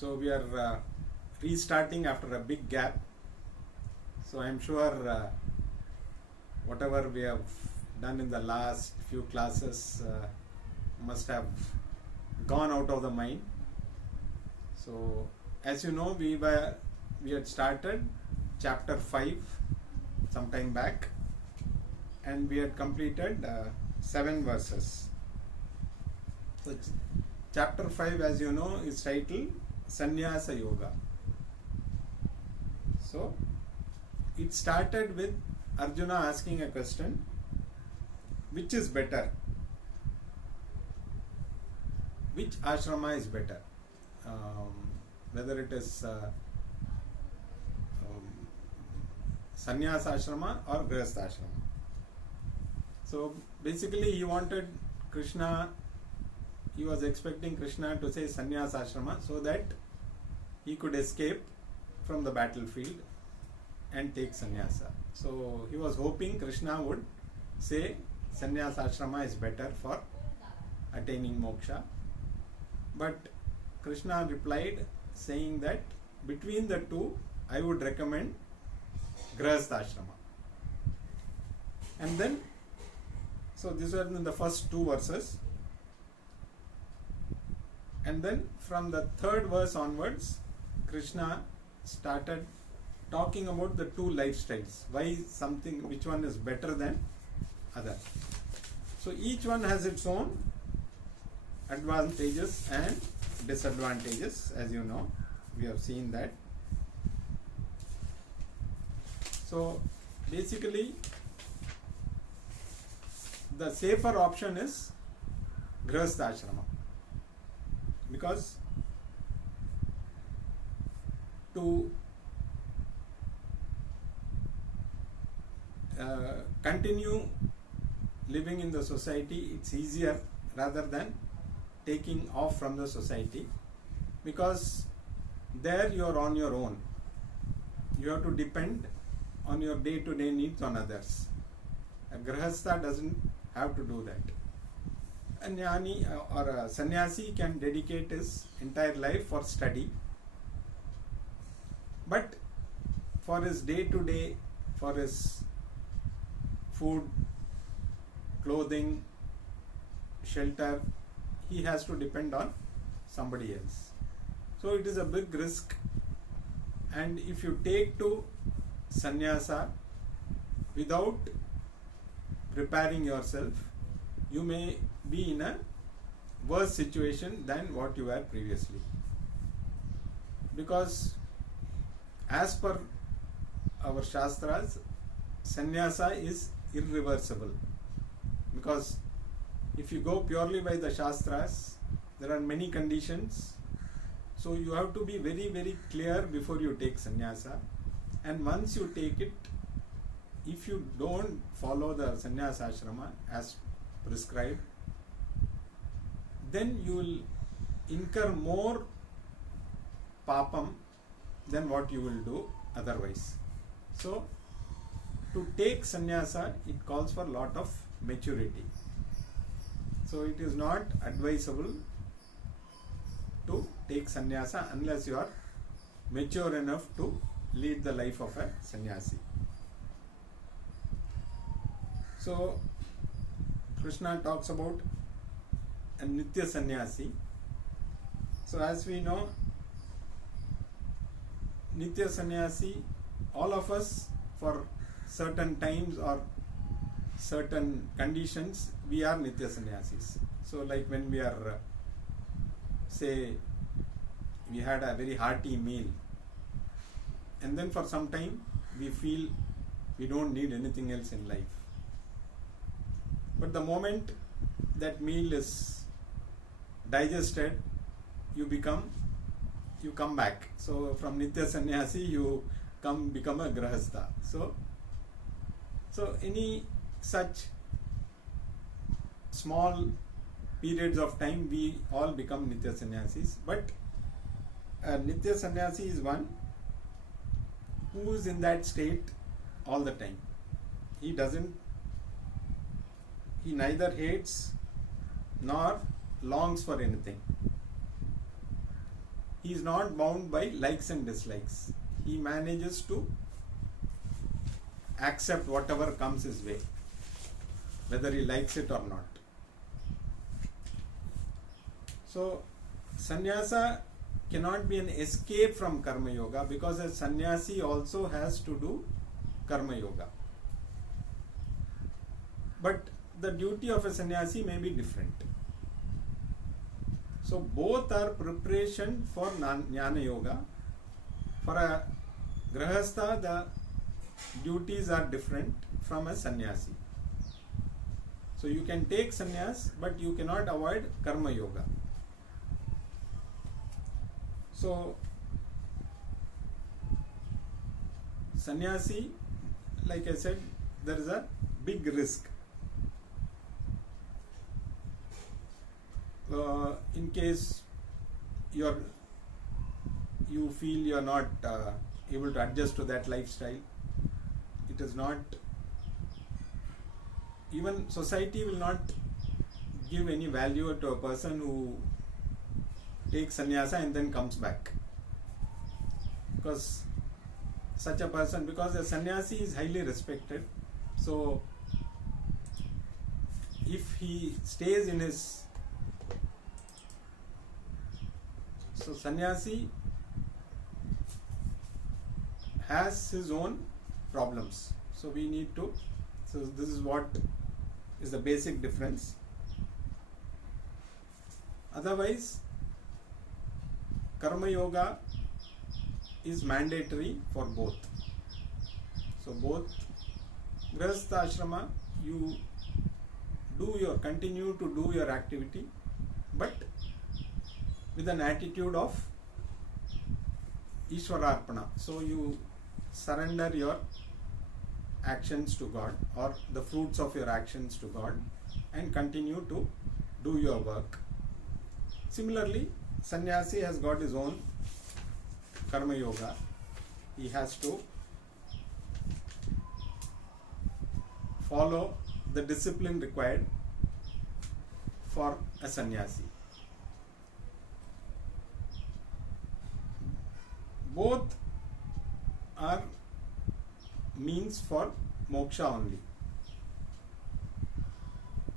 So we are restarting after a big gap. So I am sure whatever we have done in the last few classes must have gone out of the mind. So as you know, we had started chapter 5 some time back, and we had completed 7 verses. So chapter 5, as you know, is titled Sannyasa Yoga. So it started with Arjuna asking a question: which is better? Which ashrama is better? Whether it is sannyasa ashrama or grihastha ashrama. So basically he wanted Krishna, he was expecting Krishna to say sannyasa ashrama so that he could escape from the battlefield and take sannyasa. So he was hoping Krishna would say sannyasa ashrama is better for attaining moksha. But Krishna replied saying that between the two I would recommend grihastha ashrama. And then, so these were in the first 2 verses. And then from the 3rd verse onwards, Krishna started talking about the 2 lifestyles. Why something, which one is better than other. So each one has its own advantages and disadvantages, as you know. We have seen that. So basically the safer option is grihastha ashrama, because to continue living in the society, it's easier rather than taking off from the society, because there you are on your own. You have to depend on your day-to-day needs on others. A grihastha doesn't have to do that. A jnani or a sannyasi can dedicate his entire life for study, but for his day-to-day, for his food, clothing, shelter, he has to depend on somebody else. So it is a big risk, and if you take to sannyasa without preparing yourself, you may be in a worse situation than what you were previously. Because as per our shastras, sannyasa is irreversible. Because if you go purely by the shastras, there are many conditions. So you have to be very, very clear before you take sannyasa. And once you take it, if you don't follow the sannyasa ashrama as prescribed, then you will incur more papam than what you will do otherwise. So to take sannyasa, it calls for a lot of maturity. So it is not advisable to take sannyasa unless you are mature enough to lead the life of a sannyasi. So Krishna talks about a nitya sannyasi. So as we know, nitya sannyasi, all of us for certain times or certain conditions, we are nitya sannyasis. So like when we are, say, we had a very hearty meal, and then for some time we feel we don't need anything else in life. But the moment that meal is digested, you come back. So from nitya sannyasi you become a grihastha. So any such small periods of time, we all become nitya sannyasis. But a nitya sannyasi is one who is in that state all the time. He neither hates nor longs for anything. He he is not bound by likes and dislikes. He manages to accept whatever comes his way, whether he likes it or not. So sannyasa cannot be an escape from karma yoga, because a sannyasi also has to do karma yoga. But the duty of a sannyasi may be different. So both are preparation for jnana yoga. For a grahastha, the duties are different from a sannyasi. So you can take sannyas, but you cannot avoid karma yoga. So sannyasi, like I said, there is a big risk. In case you feel you are not able to adjust to that lifestyle, it is not, even society will not give any value to a person who takes sannyasa and then comes back, because such a person, because a sannyasi is highly respected, so if he stays in his, so sannyasi has his own problems, so we need to, so this is what is the basic difference. Otherwise karma yoga is mandatory for both. So both grahastha ashrama, you continue to do your activity, but with an attitude of Ishwararpana. So you surrender your actions to God, or the fruits of your actions to God, and continue to do your work. Similarly, sannyasi has got his own karma yoga. He has to follow the discipline required for a sannyasi. Both are means for moksha only,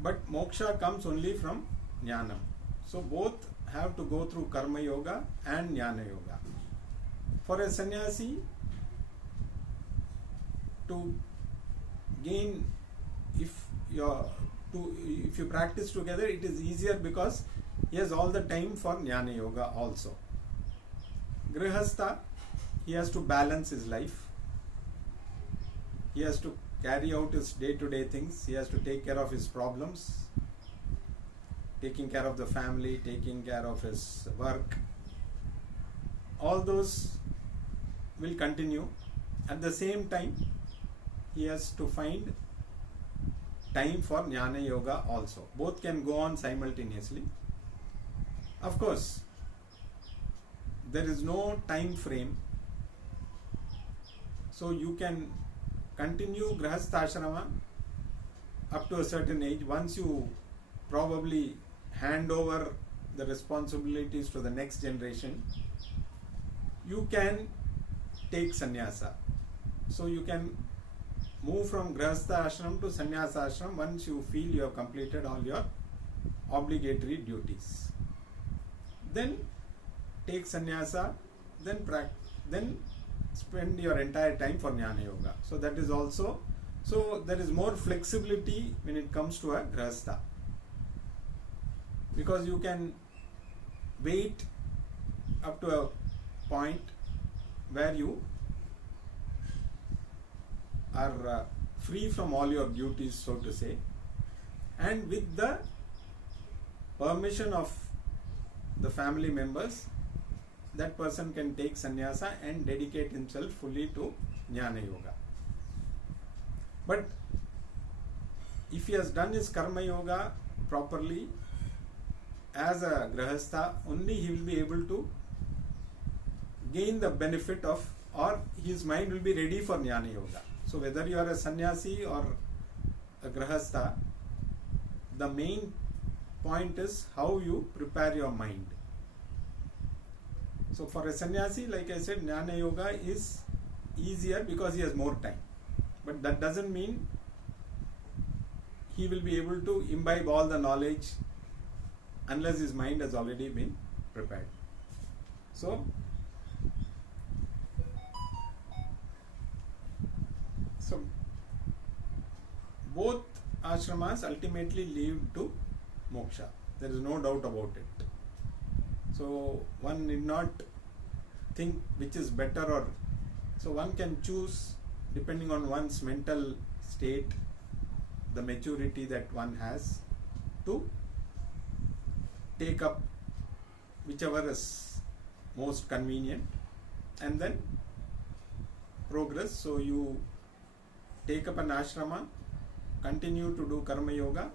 but moksha comes only from jnana. So both have to go through karma yoga and jnana yoga. For a sannyasi to gain, if you practice together, it is easier because he has all the time for jnana yoga also. Grihastha, he has to balance his life. He has to carry out his day-to-day things. He has to take care of his problems, taking care of the family, taking care of his work. All those will continue. At the same time, he has to find time for jnana yoga also. Both can go on simultaneously. Of course, there is no time frame, so you can continue grahastha ashrama up to a certain age. Once you probably hand over the responsibilities to the next generation, you can take sannyasa. So you can move from grahastha ashram to sannyasa ashram once you feel you have completed all your obligatory duties. Then take sannyasa, then spend your entire time for jnana yoga. So that is also, so there is more flexibility when it comes to a grahastha, because you can wait up to a point where you are free from all your duties, so to say, and with the permission of the family members, that person can take sannyasa and dedicate himself fully to jnana yoga. But if he has done his karma yoga properly as a grahastha, only he will be able to gain the benefit of, or his mind will be ready for jnana yoga. So whether you are a sannyasi or a grahastha, the main point is how you prepare your mind. So for a sannyasi, like I said, Jnana Yoga is easier because he has more time. But that doesn't mean he will be able to imbibe all the knowledge unless his mind has already been prepared. So both ashramas ultimately lead to moksha. There is no doubt about it. So one need not think which is better, or so one can choose depending on one's mental state, the maturity that one has, to take up whichever is most convenient and then progress. So you take up an ashrama, continue to do karma yoga,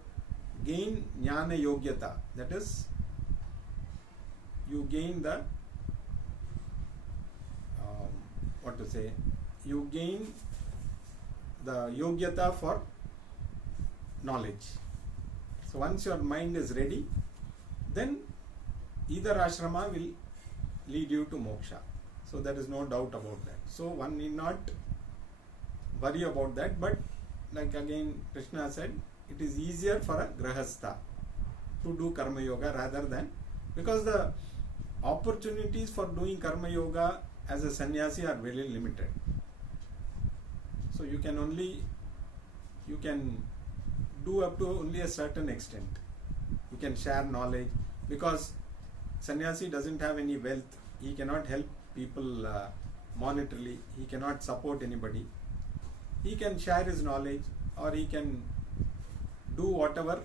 gain jnana yogyata, that is, you gain the you gain the yogyata for knowledge. So once your mind is ready, then either ashrama will lead you to moksha. So there is no doubt about that. So one need not worry about that, but like again Krishna said, it is easier for a grahastha to do karma yoga rather than, because the opportunities for doing karma yoga as a sannyasi are very limited. So you can do up to only a certain extent. You can share knowledge, because sannyasi doesn't have any wealth. He cannot help people monetarily. He cannot support anybody. He can share his knowledge, or he can do whatever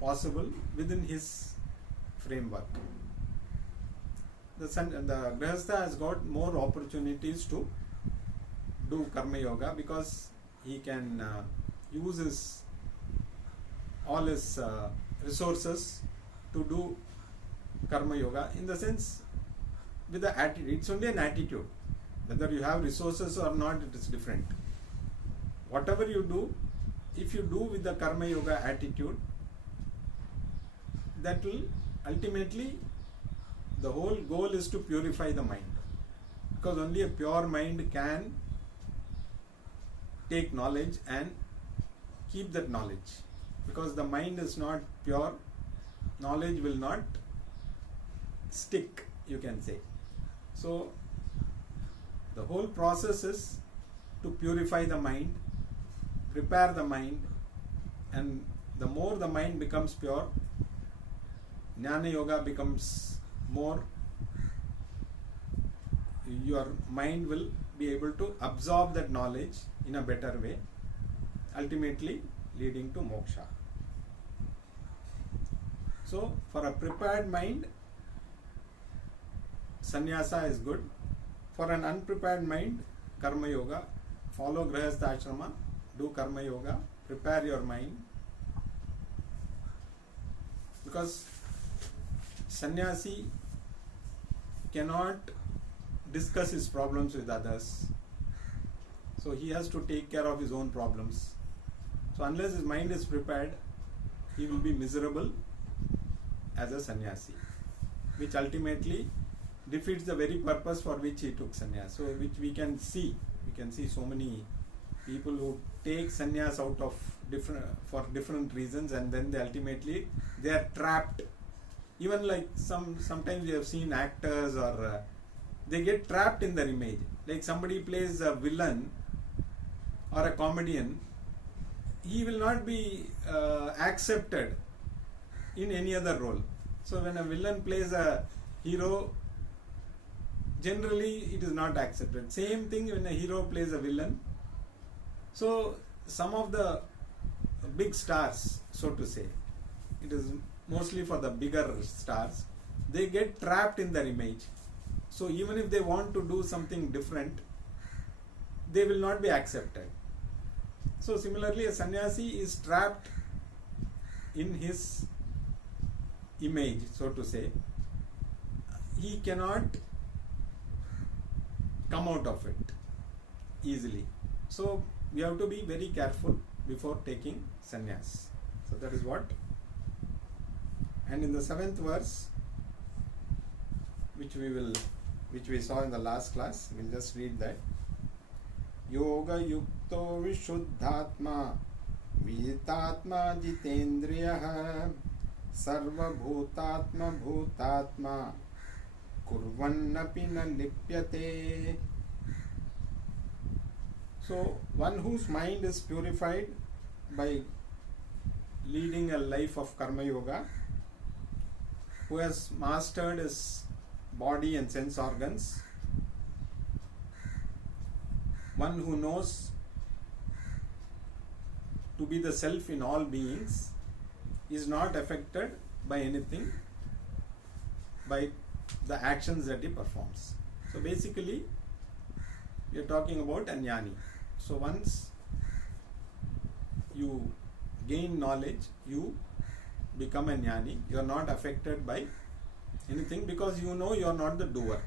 possible within his framework. The Grihastha has got more opportunities to do karma yoga, because he can use all his resources to do karma yoga, in the sense with the attitude. It's only an attitude. Whether you have resources or not, it is different. Whatever you do, if you do with the karma yoga attitude, that will ultimately, the whole goal is to purify the mind, because only a pure mind can take knowledge and keep that knowledge. Because the mind is not pure, knowledge will not stick, you can say. So the whole process is to purify the mind, prepare the mind, and the more the mind becomes pure, Jnana Yoga becomes more, your mind will be able to absorb that knowledge in a better way, ultimately leading to moksha. So for a prepared mind, sannyasa is good. For an unprepared mind, karma yoga. Follow grihastha ashrama, do karma yoga, prepare your mind. Because sannyasi cannot discuss his problems with others. So he has to take care of his own problems. So unless his mind is prepared, he will be miserable as a sannyasi, which ultimately defeats the very purpose for which he took sannyas. So which we can see so many people who take sannyas out of different reasons, and then they are trapped. Even like sometimes we have seen actors, or they get trapped in their image. Like somebody plays a villain or a comedian, he will not be accepted in any other role. So when a villain plays a hero, generally it is not accepted. Same thing when a hero plays a villain. So some of the big stars, so to say, it is mostly for the bigger stars, they get trapped in their image. So even if they want to do something different, they will not be accepted. So similarly, a sannyasi is trapped in his image, so to say. He cannot come out of it easily. So we have to be very careful before taking sannyas. So that is what. And in the 7th verse, which we will which we saw in the last class. We'll just read that. Yoga yukto vishuddhatma vijitatma jitendriyah sarva bhutatma bhutatma kurvannapi na lipyate. So one whose mind is purified by leading a life of karma yoga, who has mastered his body and sense organs, one who knows to be the self in all beings, is not affected by anything, by the actions that he performs. So basically we are talking about a jnani. So once you gain knowledge, you become a jnani. You are not affected by anything because you know you are not the doer.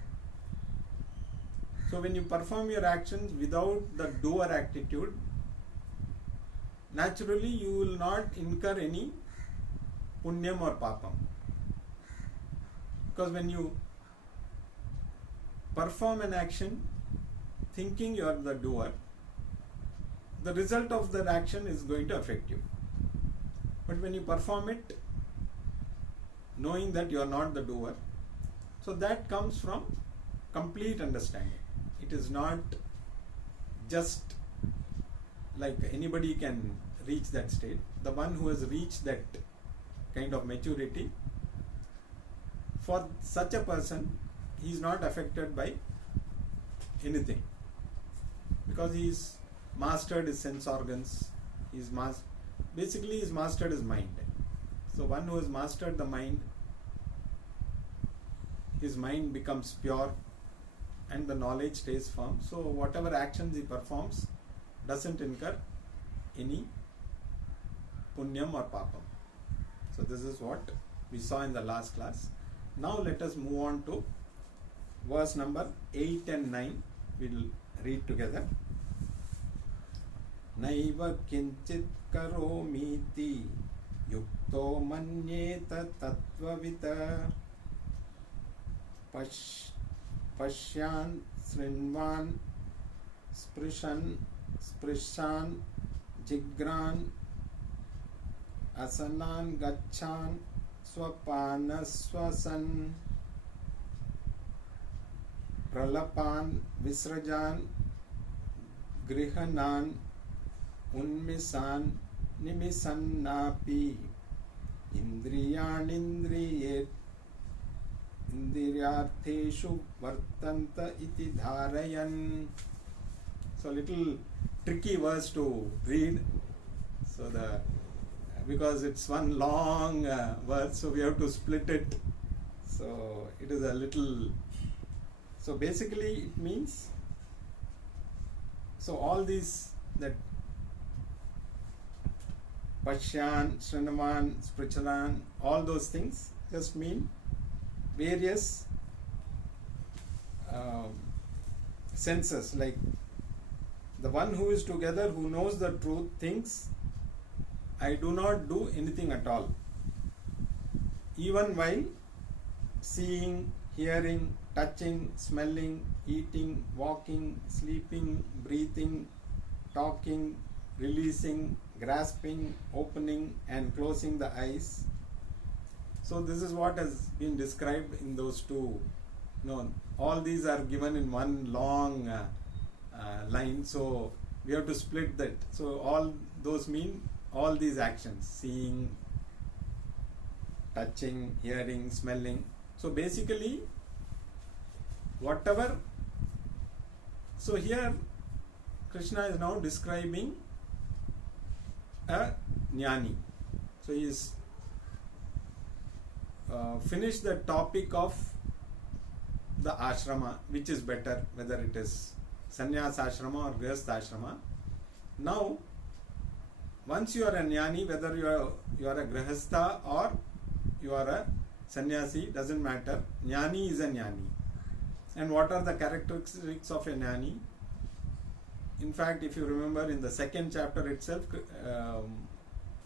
So when you perform your actions without the doer attitude, naturally you will not incur any punyam or papam. Because when you perform an action thinking you are the doer, the result of that action is going to affect you. But when you perform it knowing that you are not the doer, so that comes from complete understanding. It is not just like anybody can reach that state. The one who has reached that kind of maturity, for such a person, he is not affected by anything because he is mastered his sense organs. He's basically he's mastered his mind. So one who has mastered the mind, his mind becomes pure and the knowledge stays firm. So whatever actions he performs doesn't incur any punyam or papam. So this is what we saw in the last class. Now let us move on to verse number 8 and 9. We'll read together. Naiva kinchit karomiti yukto manyeta tattvavita pashyan srinvan sprishan jigran asanan gachan swapana swasan pralapan visrajan grihanan unmisan nimisannapi indriyartheshu vartanta iti dharayan. So little tricky verse to read, so because it's one long verse, so we have to split it. So it is a little, so basically it means, so all these, that Pashyan, Shrinavan, Sprichalan, all those things just mean various senses. Like the one who is together, who knows the truth, thinks, I do not do anything at all. Even while seeing, hearing, touching, smelling, eating, walking, sleeping, breathing, talking, releasing, grasping, opening and closing the eyes. So this is what has been described in those two. All these are given in one long line, so we have to split that. So all those mean all these actions: seeing, touching, hearing, smelling. So basically whatever, so here Krishna is now describing a jnani. So he is finished the topic of the ashrama, which is better, whether it is sannyas ashrama or grihastha ashrama. Now once you are a jnani, whether you are a grihastha or you are a sannyasi, doesn't matter. Jnani is a jnani. And what are the characteristics of a jnani? In fact, if you remember, in the second chapter itself,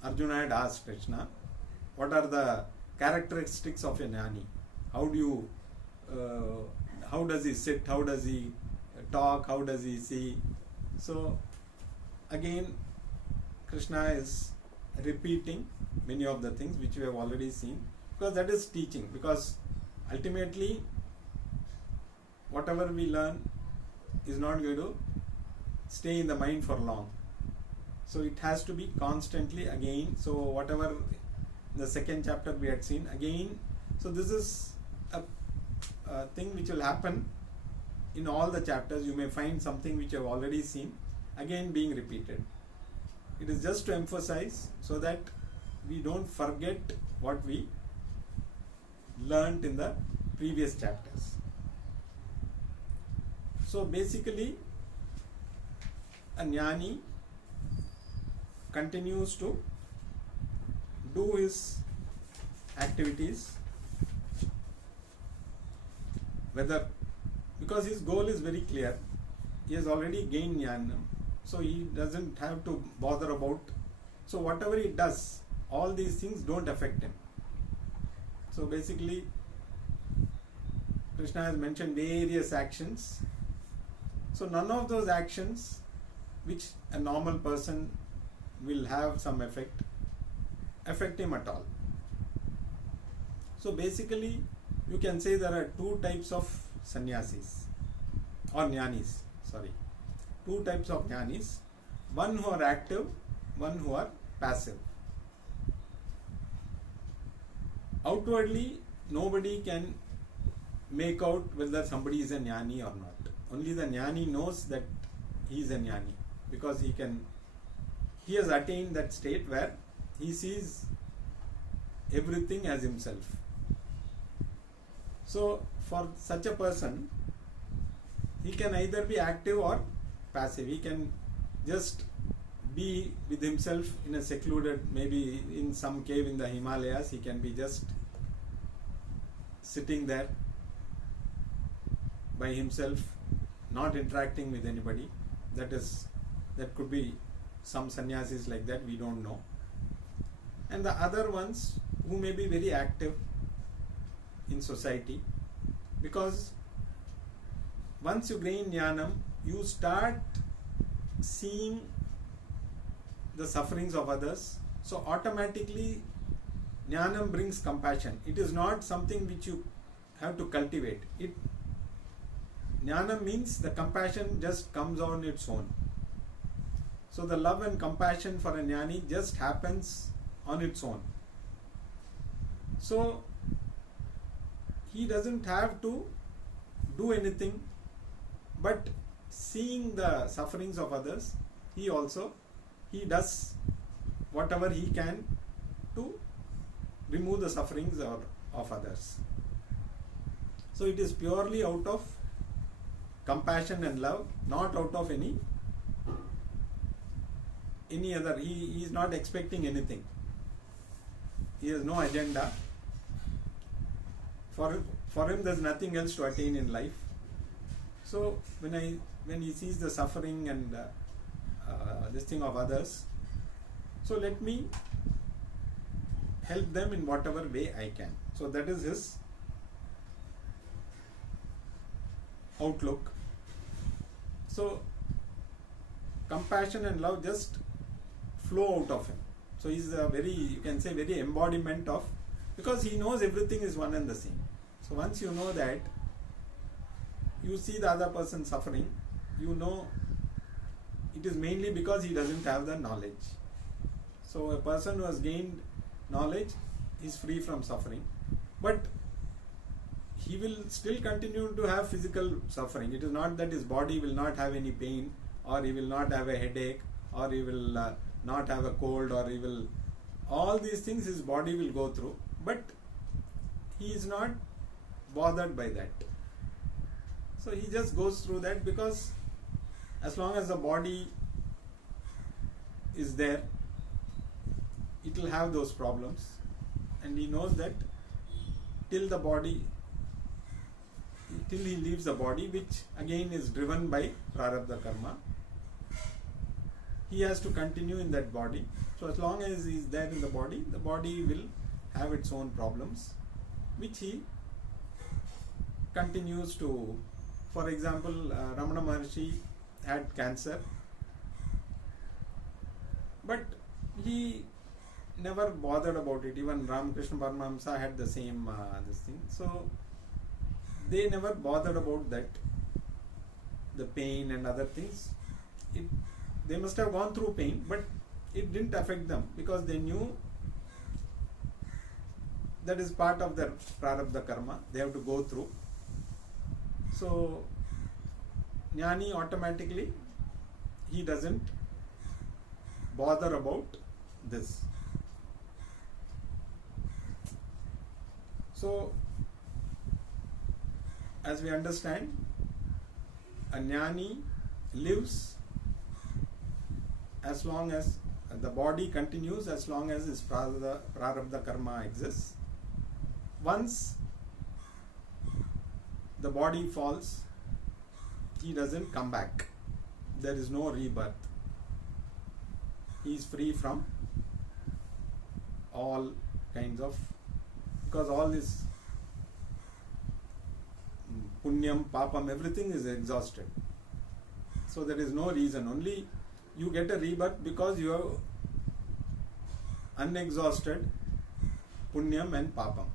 Arjuna had asked Krishna, what are the characteristics of a jnani? How how does he sit, how does he talk, how does he see. So again Krishna is repeating many of the things which we have already seen, because that is teaching, because ultimately whatever we learn is not going to stay in the mind for long. So it has to be constantly again. So whatever in the second chapter we had seen again, so this is a thing which will happen in all the chapters. You may find something which you have already seen again being repeated. It is just to emphasize so that we don't forget what we learnt in the previous chapters. So basically a jnani continues to do his activities, whether, because his goal is very clear, he has already gained jnana, so he doesn't have to bother about, so whatever he does, all these things don't affect him. So basically Krishna has mentioned various actions, so none of those actions which a normal person will have some affect him at all. So basically you can say there are two types of sannyasis or jnanis, two types of jnanis, one who are active, one who are passive. Outwardly nobody can make out whether somebody is a jnani or not. Only the jnani knows that he is a jnani, because he has attained that state where he sees everything as himself. So for such a person, he can either be active or passive. He can just be with himself in a secluded, maybe in some cave in the Himalayas, he can be just sitting there by himself, not interacting with anybody. That could be some sannyasis like that, we don't know. And the other ones who may be very active in society, because once you gain jnanam, you start seeing the sufferings of others. So automatically jnanam brings compassion. It is not something which you have to cultivate. Jnana means the compassion just comes on its own. So the love and compassion for a jnani just happens on its own. So he doesn't have to do anything, but seeing the sufferings of others, he does whatever he can to remove the sufferings of others. So it is purely out of compassion and love, not out of any other. He is not expecting anything. He has no agenda. For him there is nothing else to attain in life. So when he sees the suffering and this thing of others, so let me help them in whatever way I can. So that is his outlook. So compassion and love just flow out of him. So he is a very embodiment of, because he knows everything is one and the same. So once you know that, you see the other person suffering, you know it is mainly because he doesn't have the knowledge. So a person who has gained knowledge is free from suffering, but he will still continue to have physical suffering. It is not that his body will not have any pain, or he will not have a headache, or he will not have a cold, or he will, all these things his body will go through, but he is not bothered by that. So he just goes through that, because as long as the body is there, it will have those problems, and he knows that till he leaves the body, which again is driven by prarabdha karma, he has to continue in that body. So as long as he is there in the body will have its own problems, which he continues to, for example, Ramana Maharshi had cancer, but he never bothered about it. Even Ramakrishna Paramahamsa had the same this thing. So they never bothered about that, the pain and other things. They must have gone through pain, but it didn't affect them because they knew that is part of their prarabdha karma. They have to go through. So Jnani automatically, he doesn't bother about this. So as we understand, a Jnani lives as long as the body continues, as long as his prarabdha karma exists. Once the body falls, he doesn't come back. There is no rebirth. He is free from all kinds of, because all this punyam, papam, everything is exhausted. So there is no reason. Only you get a rebirth because you have unexhausted punyam and papam.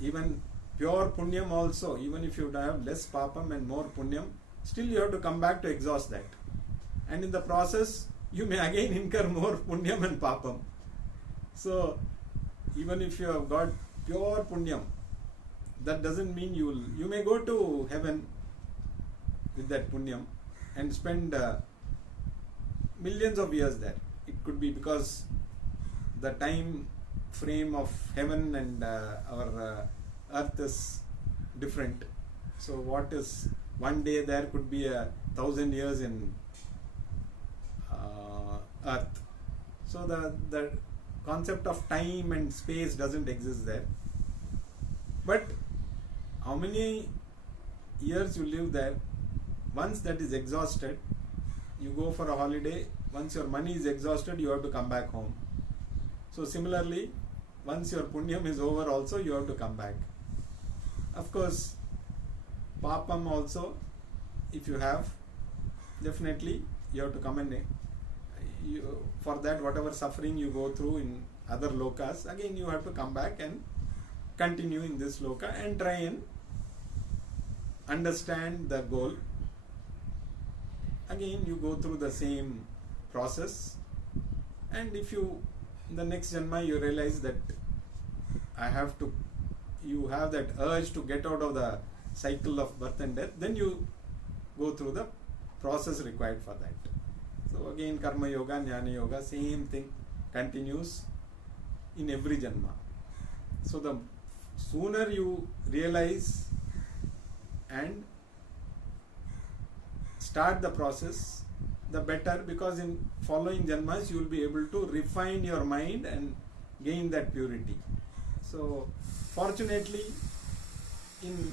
Even pure punyam also, even if you have less papam and more punyam, still you have to come back to exhaust that. And in the process, you may again incur more punyam and papam. So even if you have got pure punyam, that doesn't mean you may go to heaven with that punyam and spend millions of years there. It could be because the time frame of heaven and our earth is different. So what is one day there could be 1,000 years in earth. So the concept of time and space doesn't exist there. But how many years you live there, once that is exhausted, you go for a holiday. Once your money is exhausted, you have to come back home. So similarly, once your punyam is over also, you have to come back. Of course, papam also, if you have, definitely you have to come and for that whatever suffering you go through in other lokas, again you have to come back and continue in this loka and try and understand the goal. Again you go through the same process, and if you in the next janma you realize that you have that urge to get out of the cycle of birth and death, then you go through the process required for that. So again karma yoga, jnana yoga, same thing continues in every janma. So the sooner you realize and start the process, the better, because in following janmas you will be able to refine your mind and gain that purity. So fortunately in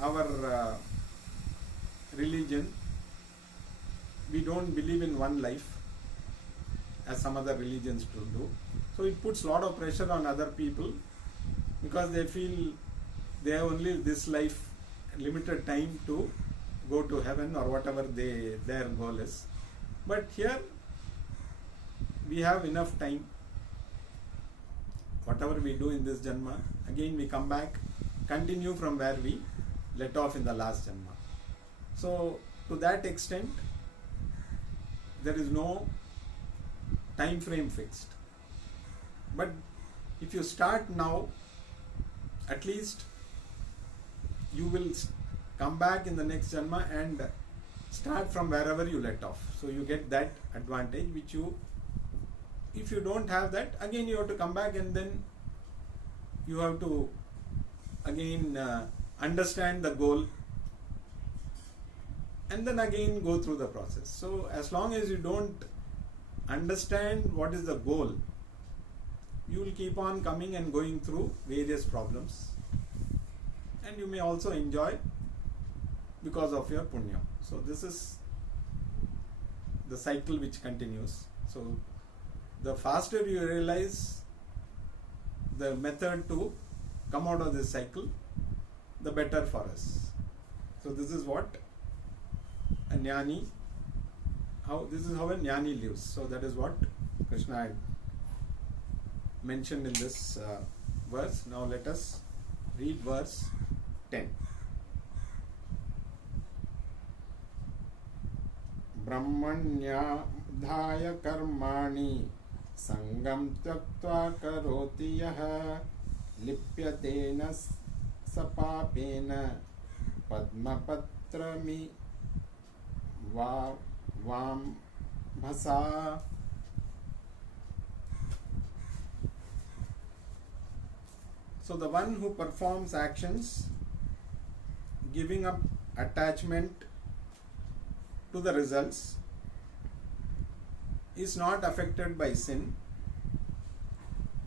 our religion, we don't believe in one life as some other religions do. So it puts a lot of pressure on other people because they feel they have only this life, limited time to go to heaven or whatever their goal is. But here we have enough time. Whatever we do in this janma, again we come back, continue from where we let off in the last janma. So to that extent, there is no time frame fixed. But if you start now, at least you will come back in the next janma and start from wherever you let off. So you get that advantage, which if you don't have that, again you have to come back and then you have to again understand the goal and then again go through the process. So as long as you don't understand what is the goal, you will keep on coming and going through various problems, and you may also enjoy because of your punya. So this is the cycle which continues. So the faster you realize the method to come out of this cycle, the better for us. So this is what a jnani, this is how a jnani lives. So that is what Krishna had mentioned in this verse. Now let us read verse 10. Brahmanyadhaya karmani sangam tyaktva karoti yaha lipyatena sapapena padmapatrami vam bhasa. So the one who performs actions giving up attachment to the results is not affected by sin,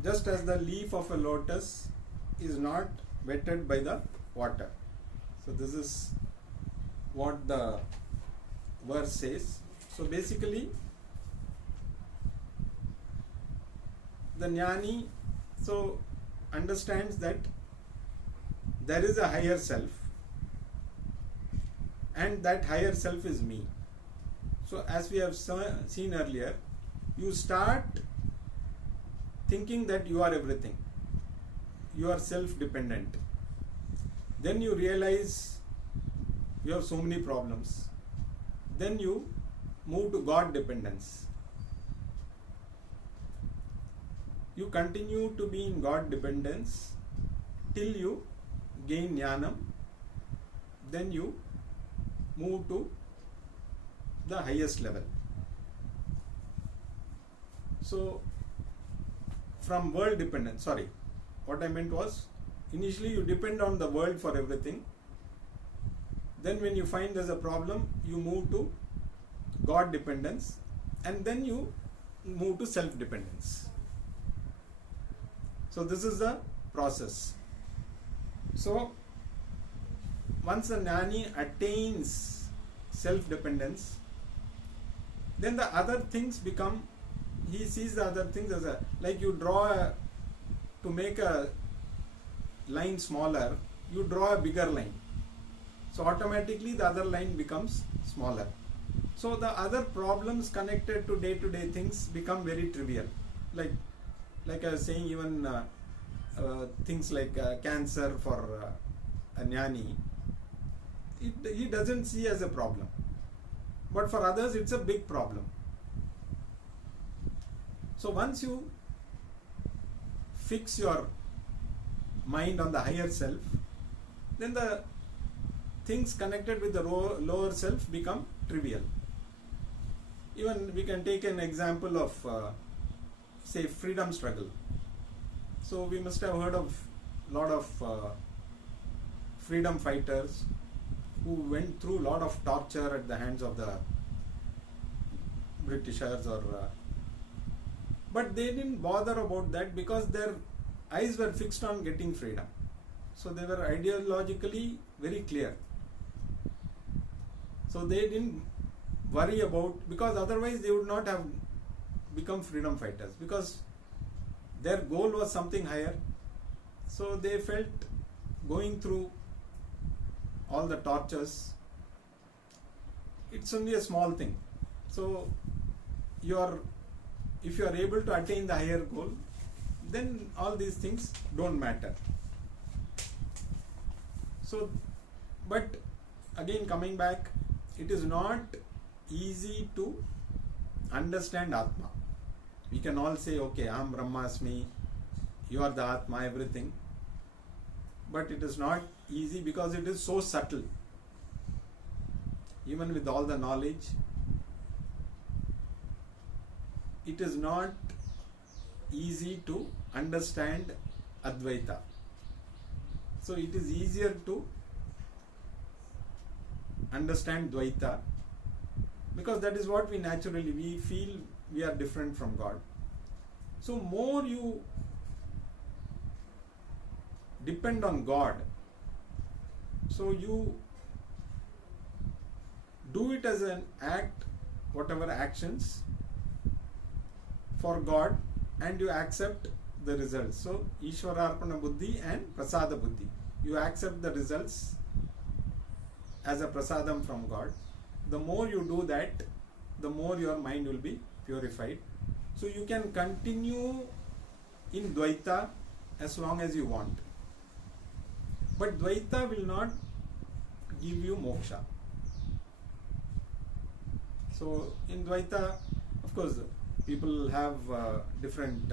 just as the leaf of a lotus is not wetted by the water. So this is what the verse says. So basically the jnani understands that there is a higher self, and that higher self is me. So as we have seen earlier, you start thinking that you are everything, you are self-dependent. Then you realize you have so many problems. Then you move to God dependence. You continue to be in God dependence till you gain jnanam. Then you move to the highest level. So from world dependence, what I meant was, initially you depend on the world for everything. Then when you find there's a problem, you move to God dependence, and then you move to self-dependence. So this is the process. So once a jnani attains self-dependence, then the other things become, he sees the other things as like you draw to make a line smaller, you draw a bigger line. So automatically the other line becomes smaller. So the other problems connected to day-to-day things become very trivial. Like I was saying, even things like cancer for a jnani, he doesn't see as a problem. But for others, it's a big problem. So once you fix your mind on the higher self, then the things connected with the lower self become trivial. Even we can take an example of say freedom struggle. So we must have heard of a lot of freedom fighters who went through a lot of torture at the hands of the Britishers, but they didn't bother about that because their eyes were fixed on getting freedom. So they were ideologically very clear. So they didn't worry about, because otherwise they would not have become freedom fighters, because their goal was something higher. So they felt going through all the tortures, it's only a small thing. So if you are able to attain the higher goal, then all these things don't matter. So, but again coming back, it is not easy to understand Atma. We can all say, okay, Aham Brahmasmi, you are the Atma, everything. But it is not easy because it is so subtle. Even with all the knowledge, it is not easy to understand Advaita. So it is easier to understand Dvaita, because that is what we feel we are different from God. So more you depend on God, so you do it as an act, whatever actions, for God, and you accept the results. So Ishwararpana Buddhi and Prasada Buddhi. you accept the results as a prasadam from God. The more you do that, the more your mind will be purified. So you can continue in Dvaita as long as you want. But Dvaita will not give you moksha. So in Dvaita, of course, people have different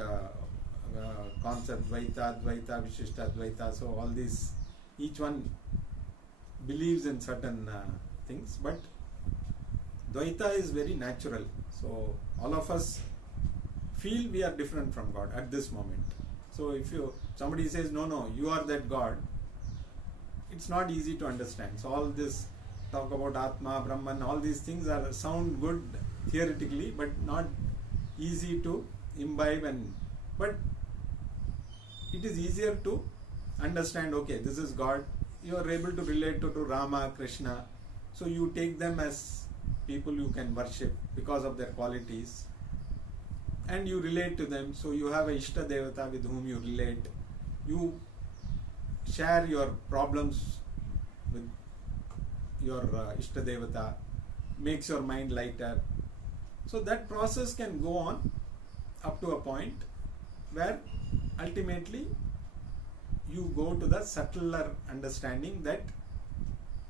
concepts, Dvaita, Advaita, Vishishta Advaita. So all these, each one believes in certain things, but Dvaita is very natural. So all of us feel we are different from God at this moment. So if somebody says, no, you are that God, it's not easy to understand. So all this talk about Atma, Brahman, all these things sound good theoretically, but not easy to imbibe. But it is easier to understand, okay, this is God. You are able to relate to Rama, Krishna. So you take them as people you can worship because of their qualities. And you relate to them. So you have a Ishta Devata with whom you relate. You share your problems with your Ishta Devata. Makes your mind lighter. So that process can go on up to a point where ultimately you go to the subtler understanding that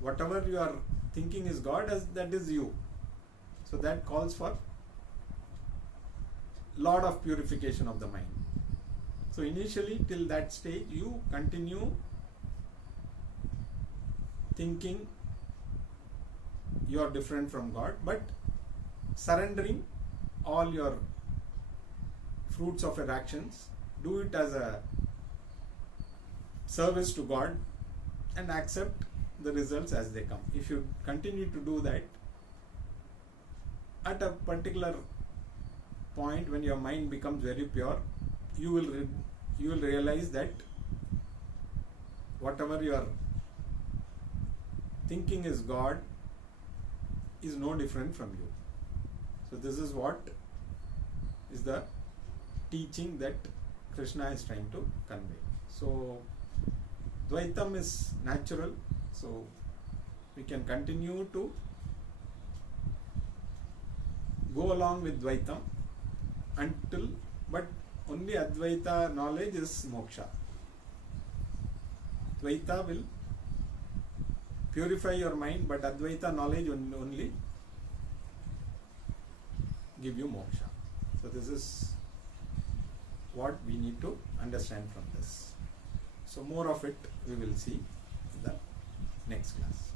whatever you are thinking is God, that is you. So that calls for lot of purification of the mind. So initially till that stage you continue thinking you are different from God, but surrendering all your fruits of your actions, do it as a service to God and accept the results as they come. If you continue to do that, at a particular point when your mind becomes very pure, you will realize that whatever you are thinking is God is no different from you. So this is what is the teaching that Krishna is trying to convey. So Dvaitam is natural, so we can continue to go along with Dvaitam until, but only Advaita knowledge is moksha. Dvaita will purify your mind, but Advaita knowledge only give you moksha. So this is what we need to understand from this. So more of it we will see in the next class.